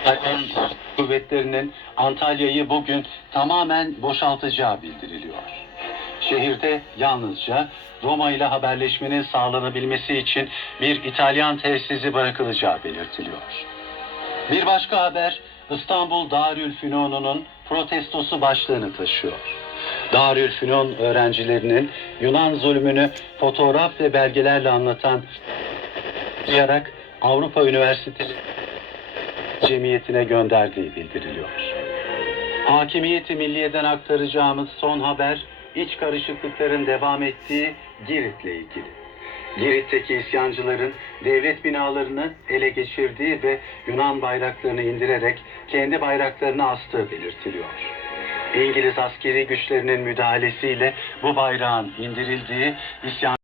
İtalyan kuvvetlerinin Antalya'yı bugün tamamen boşaltacağı bildiriliyor. Şehirde yalnızca Roma ile haberleşmenin sağlanabilmesi için bir İtalyan tesisi bırakılacağı belirtiliyor. Bir başka haber İstanbul Darülfünun'un protestosu başlığını taşıyor. Darülfünun öğrencilerinin Yunan zulmünü fotoğraf ve belgelerle anlatan yarak Avrupa Üniversitesi Cemiyeti'ne gönderdiği bildiriliyor. Hakimiyeti Milliye'den aktaracağımız son haber iç karışıklıkların devam ettiği Girit'le ilgili. Girit'teki isyancıların devlet binalarını ele geçirdiği ve Yunan bayraklarını indirerek kendi bayraklarını astığı belirtiliyor. İngiliz askeri güçlerinin müdahalesiyle bu bayrağın indirildiği isyan